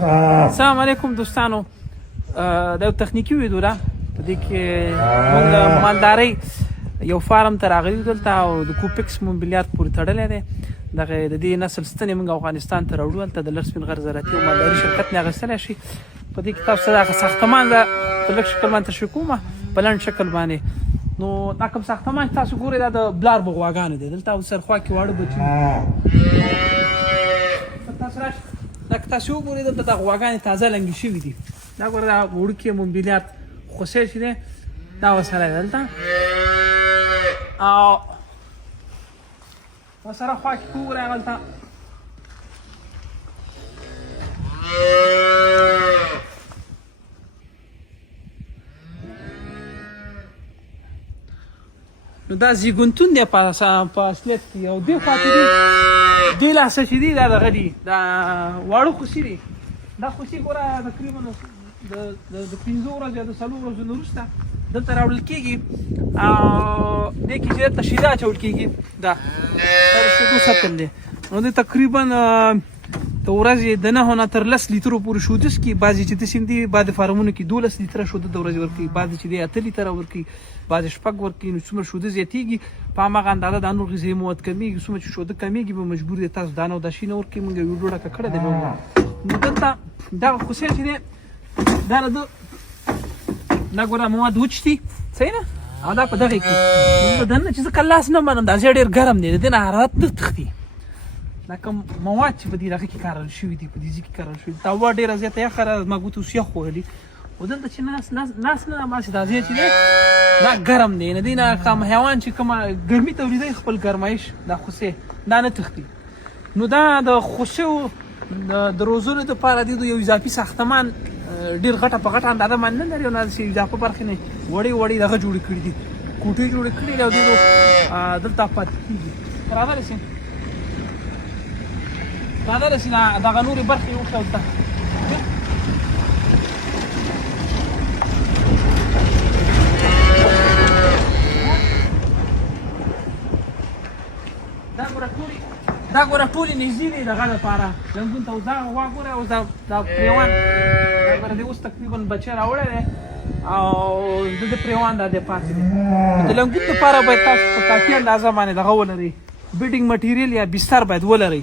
السلام علیکم دوستانو، دا یو تخنیکي ویډیو ده. په دې کې موږ د مالدارۍ یو فارم ته راغلي دلته او د کوپکس موبیلیات پورې تړلی دی. دغه د دې نسل ستنې موږ افغانستان ته راوړو. هلته د لر سپین غر زراعتي او مالداري شرکت نه اخیستلی شي. په دې کې تاسو ته دغه ساختمان ده په لږ شکل باندې تشریح کوم، په لنډ شکل باندې. نو دا کوم ساختمان چې تاسو ګورئ دا د بلار بغواګانو دی. دلته سرخوا کې واړه بچي تاسو راشئ، دا که تاسو وګورئ دلته دا غواګانې تازه لنګې شوي دي. دا ګوره دا وړوکي موبیلیات خوسی چې دی دا ورسره دی دلته، او ورسره خوا کې که وګورئ هغلته نو دا زیږنتون دی په اصلیت کې، او دې خوا کې دي دې لاسه چې دي دا دغه دي، دا واړه خوسي دي. دا خوسي ګوره تقریبا د 5 ورځو یا د 4 ورځو نه وروسته دلته راوړل کېږي او دې کې چې دلته شیده اچول کېږي. دا د شیدو ساتل دی. نو دې تقریبا د ورځې د 9 نه تر 10 لیترو پورې شوده څکي. بعضې چې داسې دي بعضې فارمونو کې 12 لیتره شوده د ورځې ورکوي، بعضې چې دی 8 لیتره ورکوي، بعضې 6 ورکوي. نو څومره شوده زیاتېږي په هماغه اندازه دا نور غذایي مواد کمیږي. څومره چې شوده کمیږي به مجبور دی تاسو دا نه او دا شي نه ورکوي. موږ یو ویډیو ډکه کړې ده. نو دلته دغه خوسی چې دی دا نه دا ګوره مواد وچ دي، صحیح نه؟ او دا په دغې کې دننه چې زه که لاس نه منم دا ځای ډېر ګرم دی، د دې نه حرارت نه تښتي. دا کوم مواد چې په دې دغه کې کارول شوي دي، په دې ځای کې کارول شوي دي، دا هوا ډېره زیاته یخه ده، زما ګوتو اوس یخ وهلي. خو دلته چې ناست نه هماسې دا ځای چې دی دا ګرم دی. د دې نه کوم حیوان چې کومه ګرمي تولیدوي خپل ګرمایش دا خوسی دا نه تښتي. نو دا د خوسیو د روزلو دپاره د یو اضافي ساختمان ډېر غټه په غټه اندازه باندې نه لري، او داسې اضافه برخې نه وړې وړې دغه جوړې کړي دي، کوټې جوړې کړي دي او دې دلته پاتې کېږي. راغلی سي راغلی سي دغه نورې برخې وښه ورته دا ګوره ټولې نږدې دي دغه دپاره زنګون ته. اوس دا غوا ګوره، اوس دا پریوان دا ګوره دی اوس تقریبا بچی راوړی دی او د پریوان دا دی پاتې دی. د لنګون دپاره باید تاسو په کافي اندازه باندې دغه ولرئ، بیډینګ مټیریل یا بستر باید ولرئ.